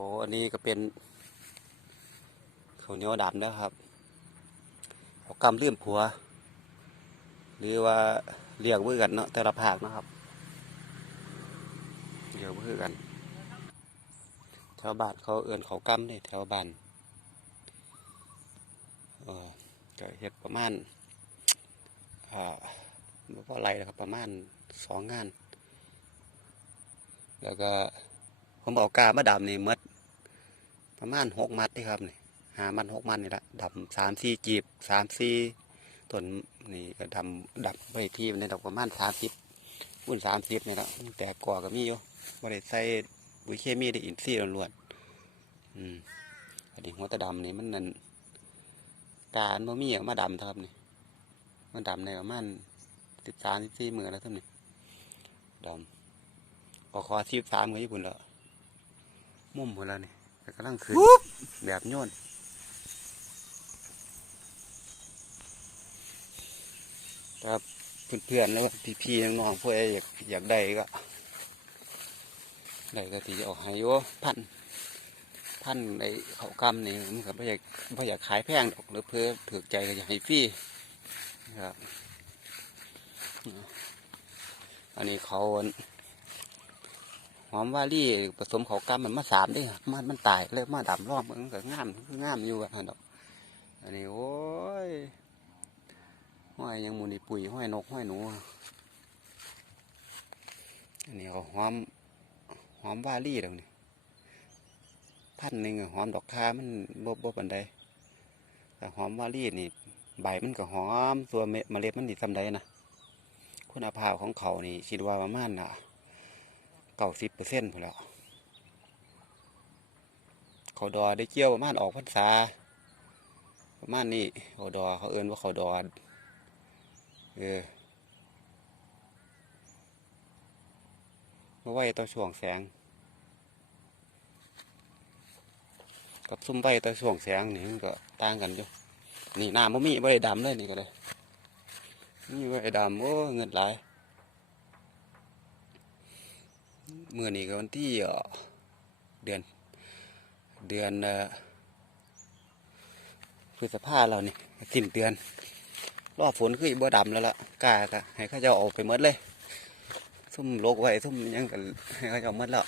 อ้อันนี้ก็เป็นข้าวเหนียวดำนะครับเขากำเลื่อมผัว หรือว่าเรียกเพื่อกันเนาะแต่ละภาคนะครับเรียกเพื่อกันแถวบ้านเขาเอื่นเขากำเนี่ยแถวบ้านเออก็เฮ็ดประมาณอ่าบ่พอไรนะครับประมาณสองงาน แล้วก็ผมเอากามาดำนี่หมด ประมาณหกมัดนี่ครับนี่หามันหกมันนี่ละดำสามสี่จีบสามสี่ต้นนี่ก็ดำดำไปที่ในดอกประมาณสามสิบพุ่นสามสิบนี่ละแต่ก่อก็มีอยู่บริใส่ปุ๋ยเคมีได้อินทรีย์ล้วนๆอืมอันนี้หัวตะดำนี่มันนั่นการบ่มีเอามาดำเท่าครับนี่มันดำในประมาณสิบสามสิบสี่มือแล้วท่านนี่ดำก็ขอทีบสามกับญี่ปุ่นแล้วมุ่มหมดแล้วนี่ กำลังขึ้นแบบโยนครับเพื่อนๆแล้วก็พี่ๆน้องๆพวกไอ้อยากอยากได้ก็ได้ก็ที่จะออกให้โยพันพันในเขากำนี่มันก็ไม่อยากไม่อยากขายแพงดอกหรือเพื่อถือใจก็อยากให้ฟรีนะครับอันนี้เขา หอมวาลี่ผสมเขากำมันมาสามเด้มันมันตายเลยมาดำรอบมันก็งามงามอยู่อะดอกอันนี้โอ้ยห้อยยังมูนี่ปุ๋ยห้อยนกห้อยหนูอันนี้เขาหอมหอมวาลี่ดอกนี่พันหนึ่งหอมดอกคามันบบบบปันใดแต่หอมวาลี่นี่ ใบมันก็หอมตัวเมเมล็ดมันนี่ทำได้นะคุณภาพของเขานี่คิดว่าประมาณน่ะ เก้าสิบเปอร์เซ็นต์พอแล้วเขาดอได้เกี่ยวประมาณออกพรรษาประมาณนี้เขาดอเขาเอิ้นว่าเขาดอเออมาไว้ต่อช่วงแสง กับซุ่มไว้ต่อช่วงแสงนี่มันก็ต่างกันอยู่นี่น้ำมันมีไว้ดำเลยนี่ก็เลยนี่ไว้ดำโอ้เงินหลาย เมื่อนี้ก็วันที่เดือนเดือนเอ่อพฤษภาเรานี่สิ้นเดือน รอบฝนคือบ่ดำแล้วล่ะกากะให้เขาเจ้าออกไปหมดเลย ซุ่มโลกไว้ซุ่มยังกันให้เขาเจ้าหมดแล้ว